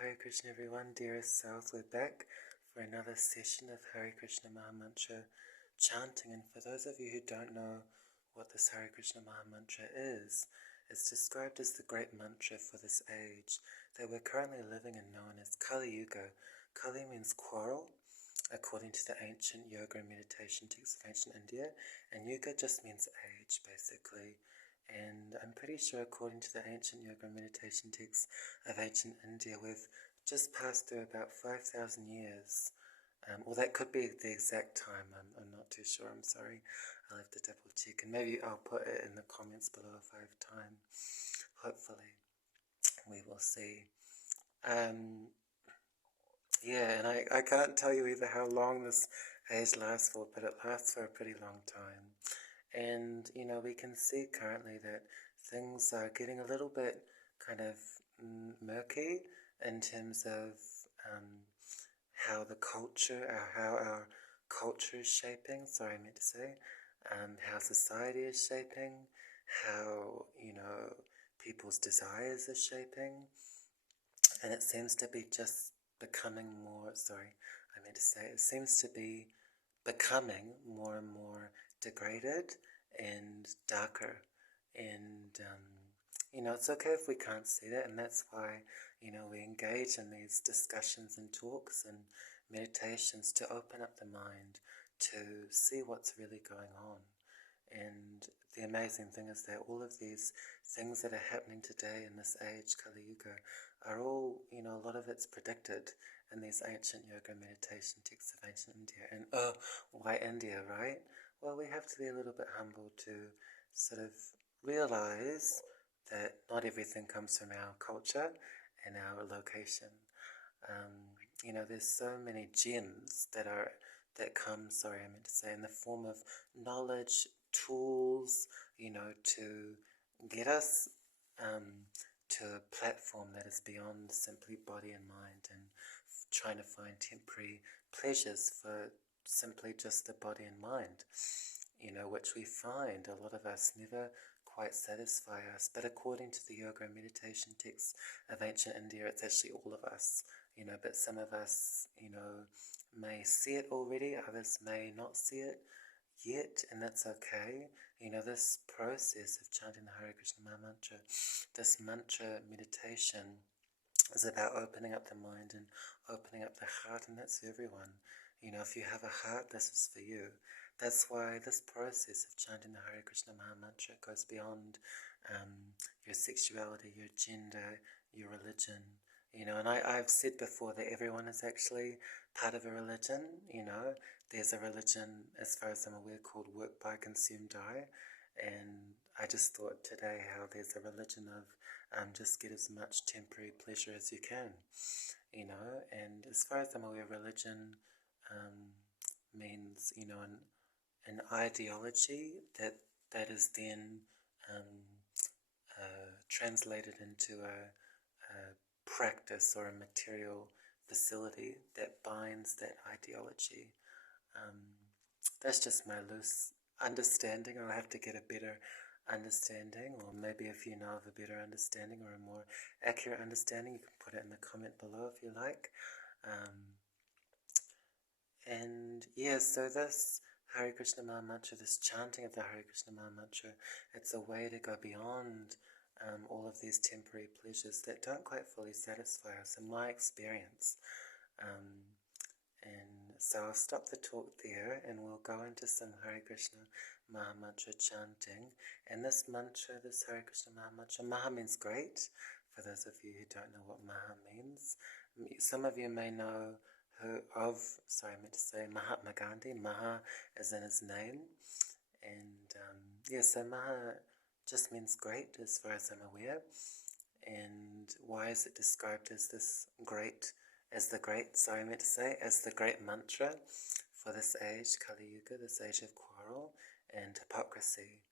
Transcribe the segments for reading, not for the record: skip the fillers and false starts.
Hare Krishna everyone, dearest selves, we're back for another session of Hare Krishna Maha Mantra Chanting. And for those of you who don't know what this Hare Krishna Maha Mantra is, it's described as the great mantra for this age that we're currently living in, known as Kali Yuga. Kali means quarrel, according to the ancient yoga and meditation texts of ancient India, and Yuga just means age, basically. And I'm pretty sure, according to the ancient yoga and meditation texts of ancient India, we've just passed through about 5,000 years. Or that could be the exact time. I'm not too sure. I'm sorry. I'll have to double check. And maybe I'll put it in the comments below if I have time. Hopefully. We will see. Yeah, and I can't tell you either how long this age lasts for, but it lasts for a pretty long time. And, we can see currently that things are getting a little bit kind of murky in terms of how the culture, how our culture is shaping, sorry, I meant to say, how society is shaping, how, people's desires are shaping, and it seems to be just becoming more, it seems to be becoming more and more degraded and darker. And, it's okay if we can't see that, and that's why, we engage in these discussions and talks and meditations to open up the mind to see what's really going on. And the amazing thing is that all of these things that are happening today in this age, Kali Yuga, are all, a lot of it's predicted in these ancient yoga meditation texts of ancient India. And why India, right? Well, we have to be a little bit humble to sort of realize that not everything comes from our culture and our location. There's so many gems that come, in the form of knowledge, tools, to get us to a platform that is beyond simply body and mind and trying to find temporary pleasures for simply just the body and mind, which we find a lot of us never quite satisfy us. But according to the yoga and meditation texts of ancient India, it's actually all of us, but some of us, may see it already, others may not see it yet, and that's okay. This process of chanting the Hare Krishna Maha Mantra, this mantra meditation, is about opening up the mind and opening up the heart, and that's for everyone. If you have a heart, this is for you. That's why this process of chanting the Hare Krishna Maha Mantra goes beyond your sexuality, your gender, your religion. And I've said before that everyone is actually part of a religion. There's a religion, as far as I'm aware, called work, buy, consume, die. And I just thought today how there's a religion of just get as much temporary pleasure as you can, and as far as I'm aware, religion means, an ideology that is then translated into a practice or a material facility that binds that ideology. That's just my loose understanding. I'll have to get a better understanding, or maybe if you know of a better understanding or a more accurate understanding, you can put it in the comment below if you like. So this Hare Krishna Maha Mantra, this chanting of the Hare Krishna Maha Mantra, it's a way to go beyond all of these temporary pleasures that don't quite fully satisfy us, in my experience. And so I'll stop the talk there, and we'll go into some Hare Krishna Maha Mantra chanting. And this mantra, this Hare Krishna Maha Mantra, Maha means great, for those of you who don't know what Maha means. Some of you may know Mahatma Gandhi. Maha is in his name. And so Maha just means great, as far as I'm aware. And why is it described as this great, as the great mantra for this age, Kali Yuga, this age of quarrel and hypocrisy?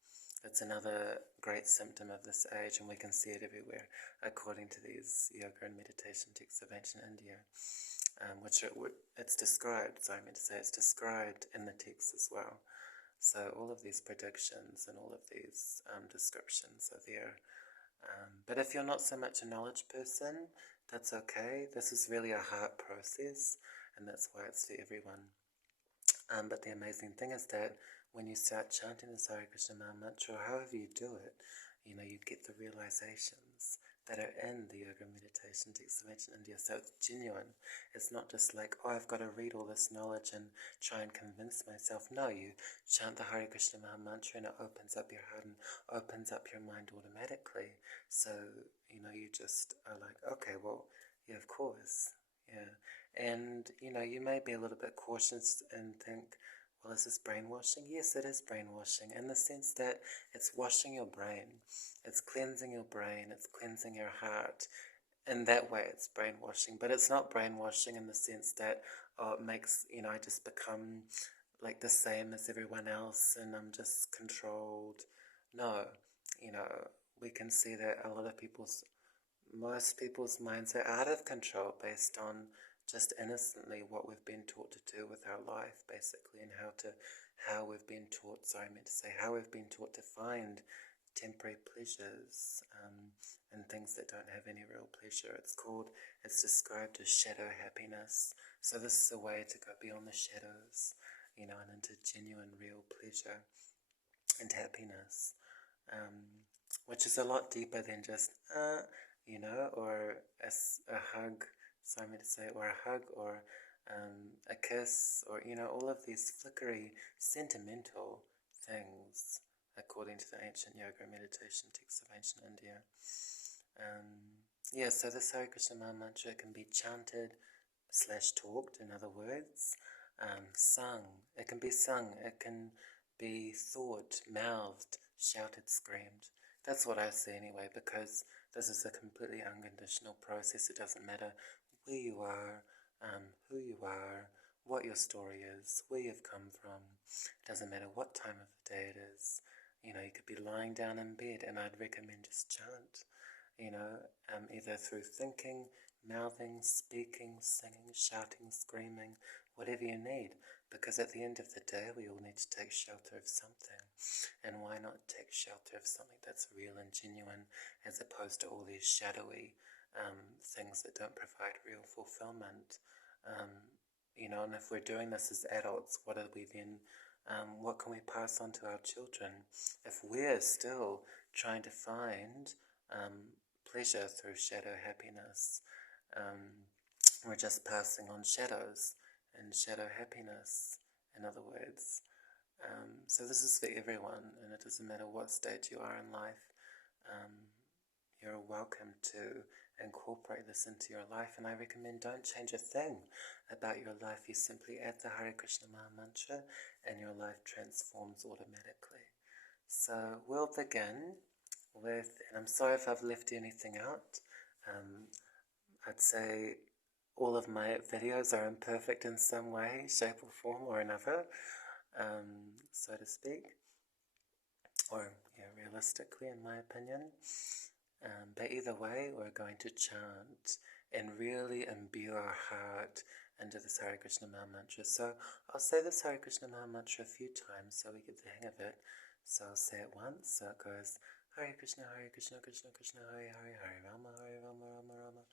It's another great symptom of this age, and we can see it everywhere, according to these yoga and meditation texts of ancient India, it's described, it's described in the text as well. So all of these predictions and all of these descriptions are there. But if you're not so much a knowledge person, That's okay. This is really a heart process, and that's why it's for everyone. But the amazing thing is that when you start chanting the Hare Krishna Maha Mantra, or however you do it, you get the realizations that are in the yoga meditation texts of ancient India. So it's genuine. It's not just like, oh, I've got to read all this knowledge and try and convince myself. No, you chant the Hare Krishna Maha Mantra and it opens up your heart and opens up your mind automatically. So, you just are like, okay, well, yeah, of course. Yeah. And, you may be a little bit cautious and think, well, is this brainwashing? Yes, it is brainwashing in the sense that it's washing your brain. It's cleansing your brain. It's cleansing your heart. In that way, it's brainwashing. But it's not brainwashing in the sense that, oh, it makes, I just become like the same as everyone else and I'm just controlled. No, you know, we can see that most people's minds are out of control based on just innocently what we've been taught to do with our life, basically, and how we've been taught, how we've been taught to find temporary pleasures, and things that don't have any real pleasure. It's described as shadow happiness. So this is a way to go beyond the shadows, and into genuine real pleasure and happiness, which is a lot deeper than just, or a hug, sorry me to say, or a hug, or a kiss, or, all of these flickery, sentimental things, according to the ancient yoga meditation texts of ancient India. So the Hare Krishna Maha Mantra can be chanted / talked, in other words, sung. It can be sung. It can be thought, mouthed, shouted, screamed. That's what I say anyway, because this is a completely unconditional process. It doesn't matter where you are, who you are, what your story is, where you've come from. It doesn't matter what time of the day it is. You could be lying down in bed, and I'd recommend just chant, either through thinking, mouthing, speaking, singing, shouting, screaming, whatever you need. Because at the end of the day, we all need to take shelter of something. And why not take shelter of something that's real and genuine, as opposed to all these shadowy things that don't provide real fulfillment? And if we're doing this as adults, what are we then? What can we pass on to our children if we're still trying to find pleasure through shadow happiness? We're just passing on shadows and shadow happiness, in other words. So this is for everyone, and it doesn't matter what stage you are in life. You're welcome to incorporate this into your life, and I recommend don't change a thing about your life. You simply add the Hare Krishna Maha Mantra and your life transforms automatically. So we'll begin with, and I'm sorry if I've left anything out. I'd say all of my videos are imperfect in some way, shape or form or another, so to speak, or realistically in my opinion. But either way, we're going to chant and really imbue our heart into this Hare Krishna Maha Mantra. So I'll say this Hare Krishna Maha Mantra a few times so we get the hang of it. So I'll say it once, so it goes Hare Krishna, Krishna Krishna, Hare Hare, Hare Rama, Rama Rama,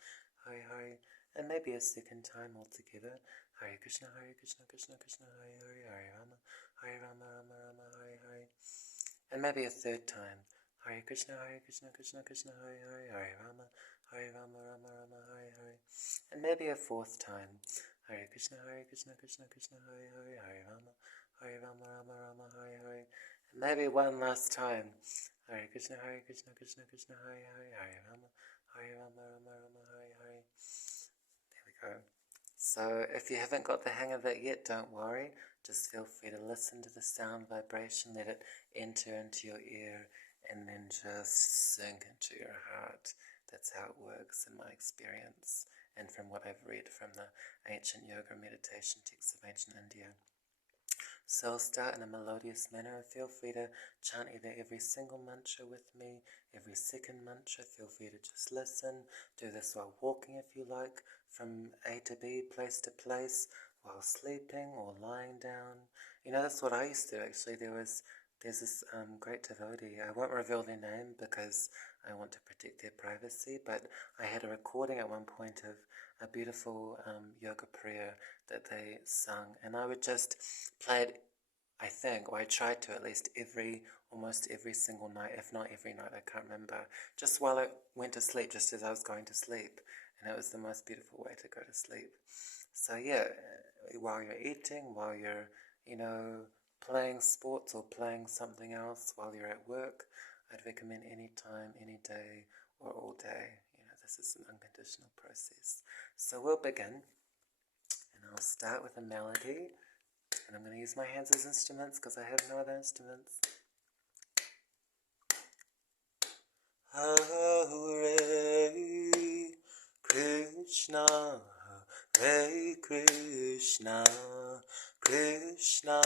Hare Hare. And maybe a second time altogether. Hare Krishna, Krishna Krishna, Hare Hare, Hare Rama, Rama Rama, Hare Hare. And maybe a third time. Hare Krishna, Krishna Krishna, Hare Hare, Hare Rama, Rama Rama, Hare Hare. And maybe a fourth time. Hare Krishna, Krishna Krishna, Hare Hare, Hare Rama, Rama Rama, Hare Hare. And maybe one last time. Hare Krishna, Krishna Krishna, Hare Hare, Hare Rama, Rama Rama, Hare Hare. There we go. So if you haven't got the hang of it yet, don't worry. Just feel free to listen to the sound vibration, let it enter into your ear, and then just sink into your heart. That's how it works in my experience, and from what I've read from the ancient yoga meditation texts of ancient India. So I'll start in a melodious manner. Feel free to chant either every single mantra with me, every second mantra. Feel free to just listen. Do this while walking if you like, from A to B, place to place, while sleeping or lying down. That's what I used to do actually. There's this great devotee. I won't reveal their name because I want to protect their privacy, but I had a recording at one point of a beautiful yoga prayer that they sung, and I would just play it, I think, or I tried to at least almost every single night, if not every night, I can't remember, just while I went to sleep, just as I was going to sleep, and it was the most beautiful way to go to sleep. So yeah, while you're eating, while you're, playing sports or playing something else, while you're at work, I'd recommend any time, any day, or all day. This is an unconditional process. So we'll begin, and I'll start with a melody, and I'm going to use my hands as instruments because I have no other instruments. Hare Krishna, Hare Krishna, Krishna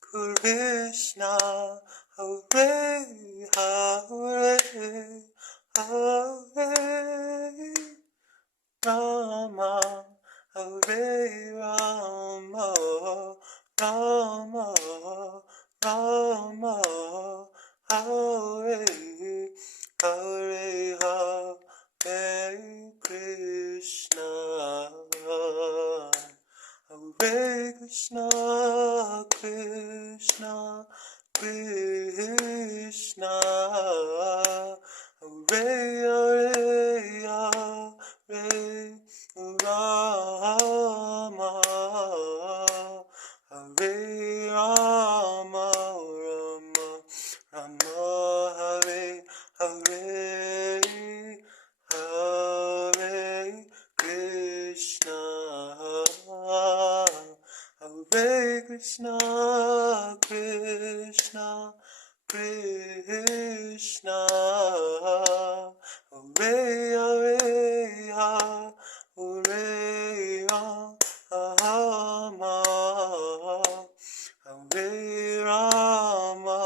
Krishna, Hare Hare, Hare Rama, Hare Rama, Rama, Rama, Hare Hare, Hare Krishna, Hare Krishna, Krishna, Krishna, Hare Hare, Hare Rama, Hare Rama, Rama, Rama, Hare Hare, Hare Krishna, Hare Krishna, Krishna, Krishna, Hare Hare, Hare Rama, Hare Rama,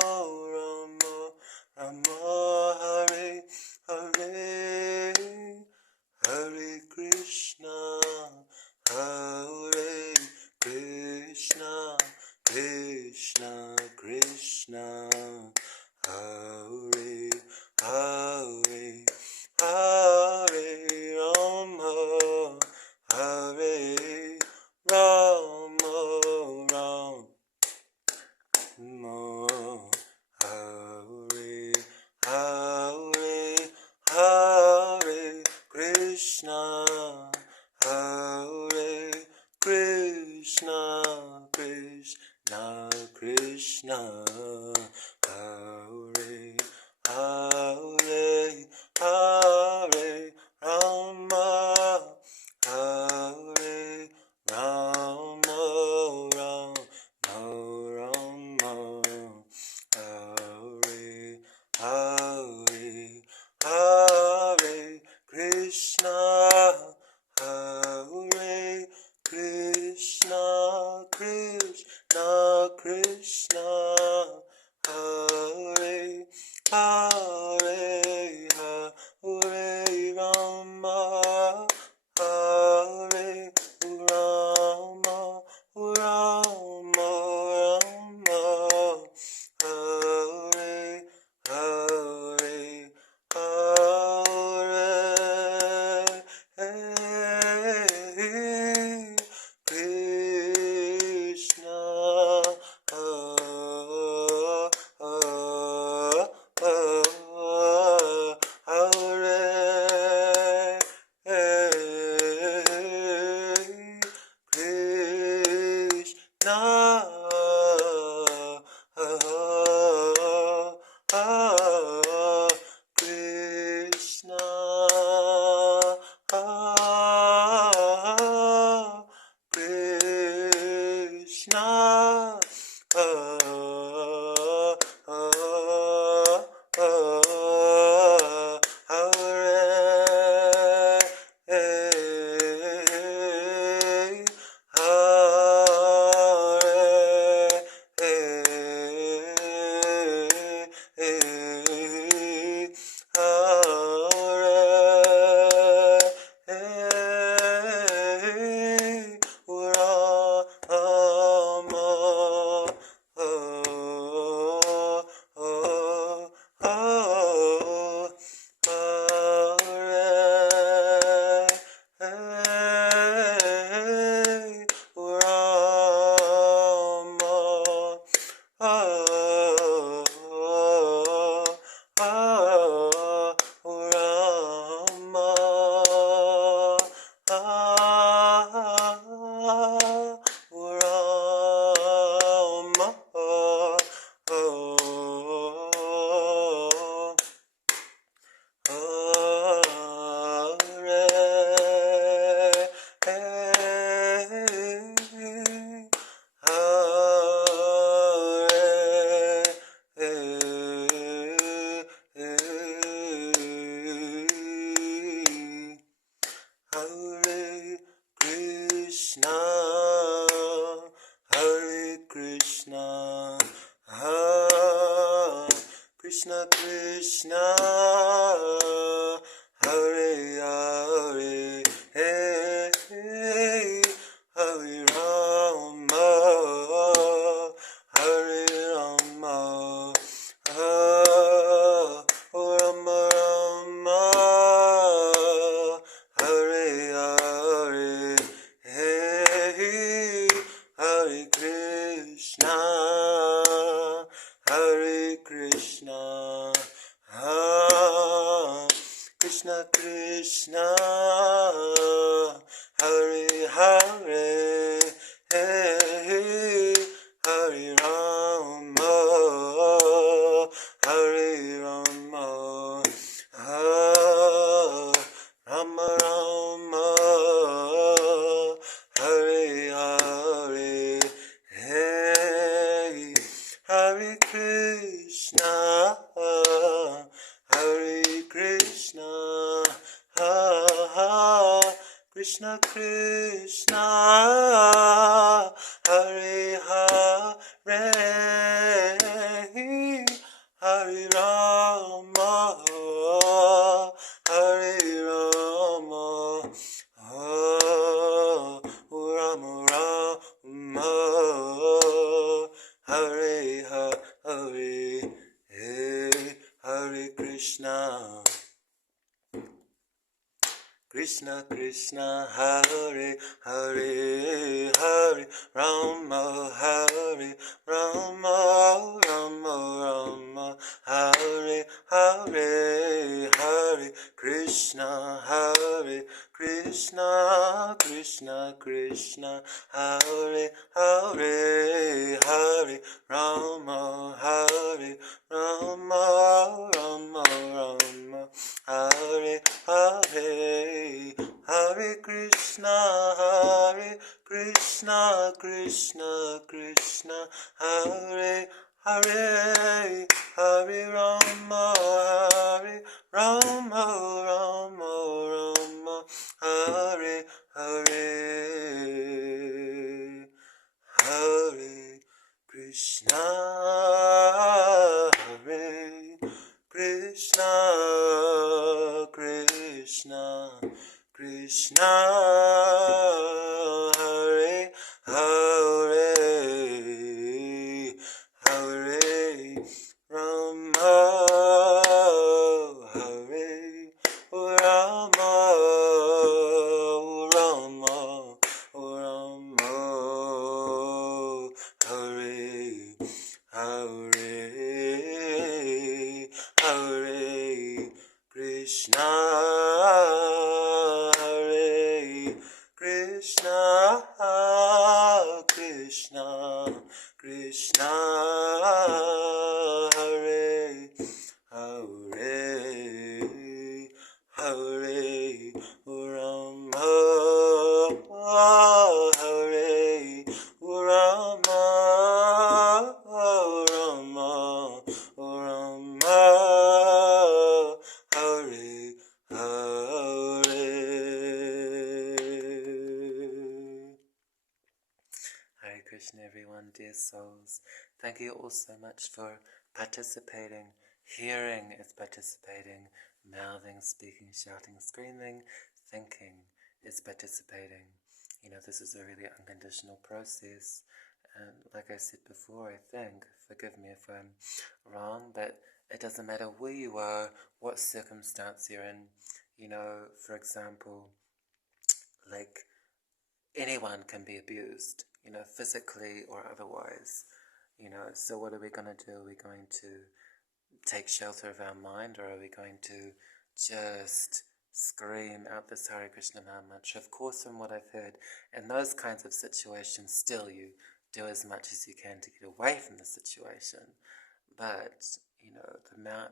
Rama, Rama, Hare Hare, Hare Krishna, Hare Krishna, Krishna, Krishna, Hare Hare, Hare Rama, Hare Rama, Rama, Hare Hare, Hare Krishna, Hare Krishna, Krishna, Krishna, Hare Hare, Hare Rama, Hare Rama, Rama, Rama, Hare Hare, Hare Krishna, Hare Krishna, Krishna, Krishna, Hare Hare, Hare Rama, Hare Rama, Rama, Rama, Hare Hare, Hare Hare Krishna, Hare Krishna, Krishna Krishna, Hare Hare, Hare Rama, Hare Rama, Rama Rama, Hare Hare, Hare Krishna, Hare Krishna, Krishna Krishna, Hare Hare, Hare Rama, Hare Rama, Rama Rama, Hare Hare, Hare Krishna, Hare Krishna, Krishna Krishna, Hare Hare, Hare Rama, Hare Rama, Rama Rama, Hare Hare, Hare Krishna, Krishna Krishna, Hare Hare, Hare Rama, Hare Rama, Rama Rama, Hare Hare, Hare Krishna, Hare Krishna, Krishna Krishna, Hare Hare, Hare Rama, Hare Rama, Rama Rama, Hare Hare, Hare Krishna, Hare Krishna, Krishna Krishna, Hare Hare, Hare Rama, Hare Rama, Rama Rama, Hare Hare, Hare Krishna, Hare Krishna, Krishna Krishna, Hare Hare, Hare Rama, Hare Rama, Rama Rama, Hare Hare, Hare Krishna, Hare Krishna, Krishna Krishna, Hare Hare, Hare Rama, Hare Rama, Rama Rama, Hare Hare. Hare Krishna, everyone, dear souls. Thank you all so much for participating. Hearing is participating. Mouthing, speaking, shouting, screaming, thinking is participating. You know, this is a really unconditional process. And like I said before, I think, forgive me if I'm wrong, but it doesn't matter where you are, what circumstance you're in. You know, for example, like anyone can be abused, you know, physically or otherwise. You know, so what are we going to do? Are we going to take shelter of our mind, or are we going to just scream out this Hare Krishna Maha Mantra? Of course, from what I've heard, in those kinds of situations, still you do as much as you can to get away from the situation. But, you know,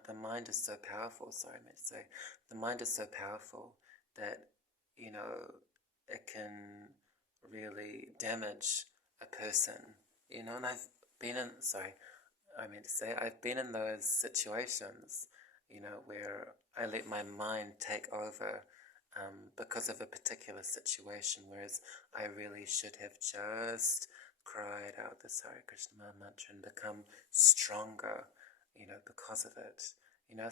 the mind is so powerful, sorry, I meant to say, the mind is so powerful that, you know, it can really damage a person, you know, and I've been in, I've been in those situations, you know, where I let my mind take over because of a particular situation, whereas I really should have just cried out this Hare Krishna Maha Mantra and become stronger, because of it.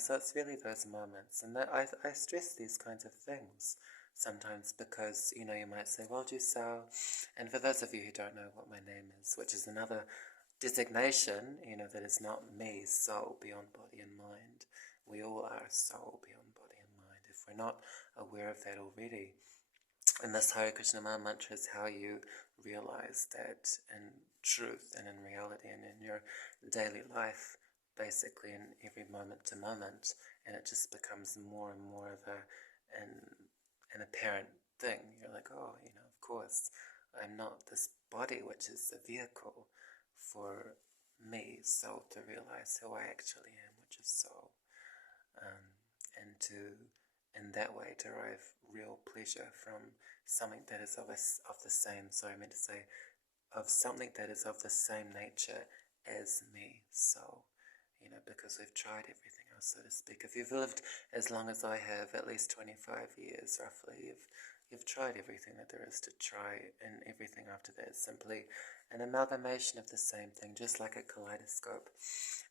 So it's really those moments. And that I stress these kinds of things sometimes because, you might say, well, Giselle, and for those of you who don't know what my name is, which is another designation, that is not me, soul, beyond body and mind. We all are soul, beyond body and mind. If we're not aware of that already, and this Hare Krishna Maha Mantra is how you realize that in truth and in reality and in your daily life, basically in every moment to moment, and it just becomes more and more of an apparent thing. You're like, oh, of course, I'm not this body which is the vehicle for me, soul, to realize who I actually am, which is soul, and to, in that way, derive real pleasure from something that is of the same, of something that is of the same nature as me, soul, because we've tried everything else, so to speak. If you've lived as long as I have, at least 25 years roughly, you've tried everything that there is to try, and everything after that is simply an amalgamation of the same thing, just like a kaleidoscope.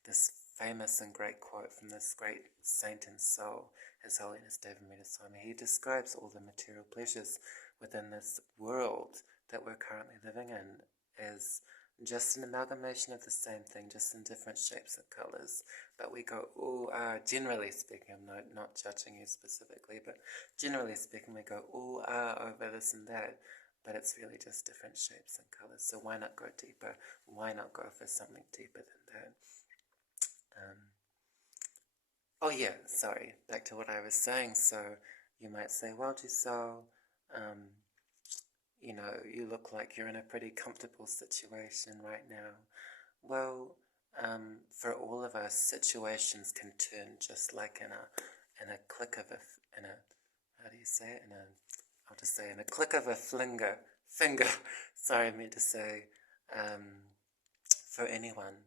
This famous and great quote from this great saint and soul, His Holiness Devamrita Swami. He describes all the material pleasures within this world that we're currently living in as just an amalgamation of the same thing, just in different shapes and colors. But we go, generally speaking, I'm not judging you specifically, but generally speaking, we go, over this and that. But it's really just different shapes and colors. So why not go deeper? Why not go for something deeper than that? Back to what I was saying. So you might say, well, Giselle, you look like you're in a pretty comfortable situation right now. Well, for all of us, situations can turn just like in a click of how do you say it? I'll just say in a click of a finger. Sorry, I meant to say, for anyone,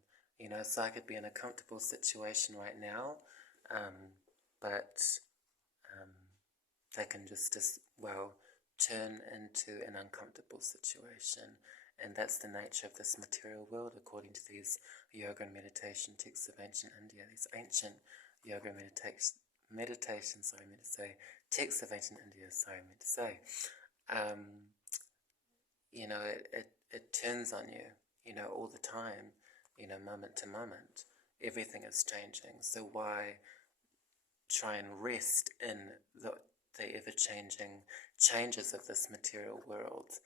so I could be in a comfortable situation right now, but they can just as well turn into an uncomfortable situation. And that's the nature of this material world, according to these yoga and meditation texts of ancient India, these ancient yoga and texts of ancient India, it turns on you, all the time, moment to moment. Everything is changing. So why try and rest in the ever-changing changes of this material world?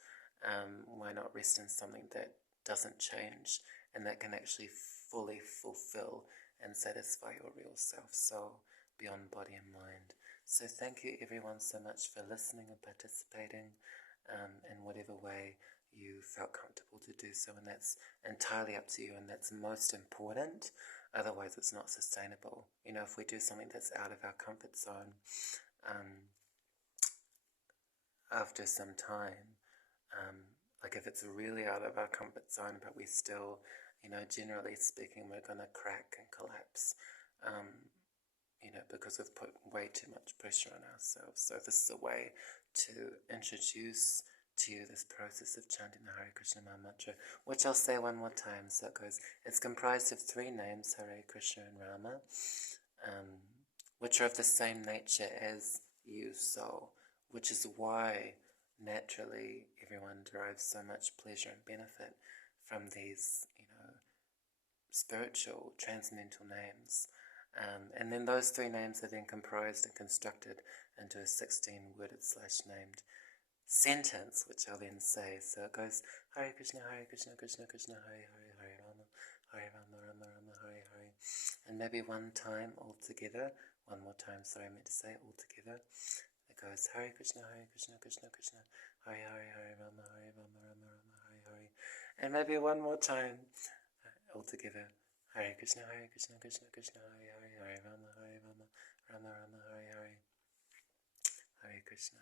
Why not rest in something that doesn't change and that can actually fully fulfill and satisfy your real self, soul, beyond body and mind? So thank you everyone so much for listening and participating in whatever way you felt comfortable to do so, and that's entirely up to you, and that's most important. Otherwise it's not sustainable. If we do something that's out of our comfort zone, after some time, like if it's really out of our comfort zone, but we still, generally speaking, we're going to crack and collapse, because we've put way too much pressure on ourselves. So this is a way to introduce to you this process of chanting the Hare Krishna Maha Mantra, which I'll say one more time. So it goes, it's comprised of 3 names, Hare Krishna and Rama, which are of the same nature as you, soul, which is why naturally everyone derives so much pleasure and benefit from these, spiritual, transcendental names. And then those 3 names are then comprised and constructed into a 16-worded / named sentence, which I'll then say. So it goes, Hare Krishna, Krishna Krishna, Hare Hare, Hare Rama, Rama Rama, Hare Hare. And maybe one time all together, one more time, sorry, I meant to say all together. It goes, Hare Krishna, Krishna Krishna, Hare Hare, Hare Rama, Rama Rama, Hare Hare. And maybe one more time, all together. Hare Krishna, Krishna Krishna, Hare Hare, Hare Rama, Rama Rama, Hare Hare. Hare Krishna.